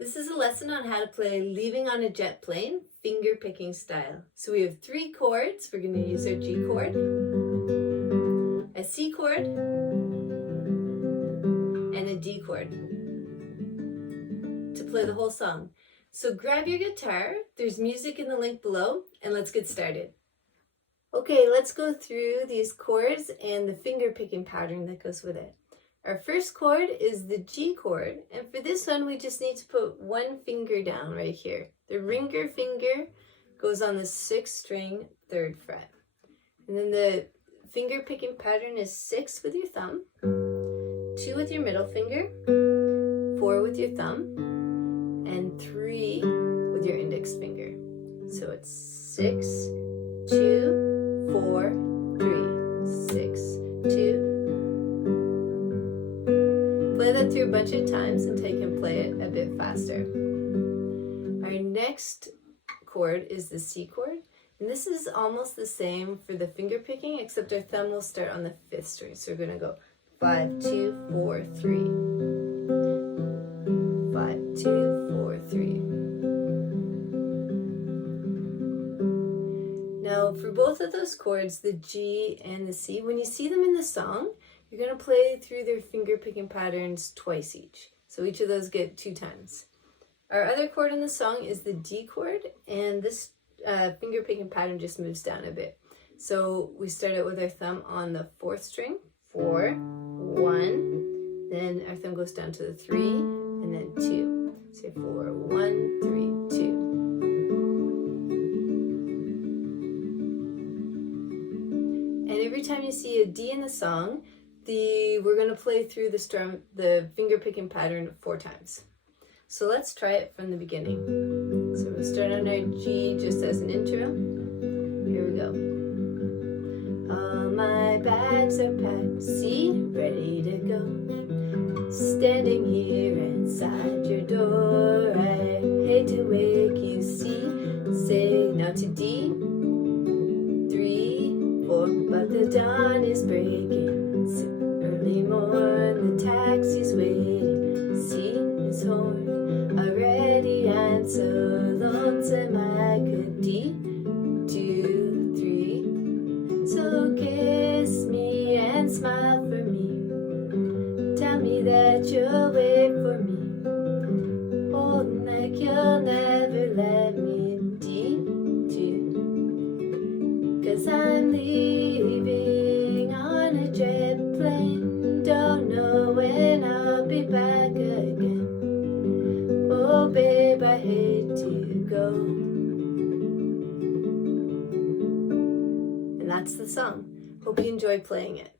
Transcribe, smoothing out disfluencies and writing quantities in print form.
This is a lesson on how to play Leaving on a Jet Plane, finger picking style. So we have 3 chords. We're going to use our G chord, a C chord, and a D chord to play the whole song. So grab your guitar, there's music in the link below, and let's get started. Okay, let's go through these chords and the finger picking pattern that goes with it. Our first chord is the G chord, and for this one we just need to put one finger down right here. The ringer finger goes on the 6th string, 3rd fret. And then the finger picking pattern is 6 with your thumb, 2 with your middle finger, 4 with your thumb, and 3 with your index finger. So it's 6, 2, 4, 3, 6, 2. Play that through a bunch of times until you can play it a bit faster. Our next chord is the C chord, and this is almost the same for the finger picking, except our thumb will start on the 5th string. So we're going to go 5, 2, 4, 3. 5, 2, 4, 3. Now for both of those chords, the G and the C, when you see them in the song, you're going to play through their finger picking patterns twice each. So each of those get 2 times. Our other chord in the song is the D chord, and this finger picking pattern just moves down a bit. So we start out with our thumb on the 4th string, 4, 1, then our thumb goes down to the 3, and then 2. So 4, 1, 3, 2. And every time you see a D in the song, we're going to play through the finger picking pattern 4 times. So let's try it from the beginning. So we'll start on our G just as an intro. Here we go. All my bags are packed, C, ready to go. Standing here inside your door, I hate to wake you, C. Say now to D, 3, 4, but the dawn is breaking. Early morn, the taxi's waiting. See his horn already. I'm so lonesome I could D, 2, 3. So kiss me and smile for me. Tell me that you'll wait for me. Holding like you'll never let me D, 2. 'Cause I'm leaving on a jet plane. Don't know when I'll be back again. Oh babe, I hate to go. And that's the song. Hope you enjoyed playing it.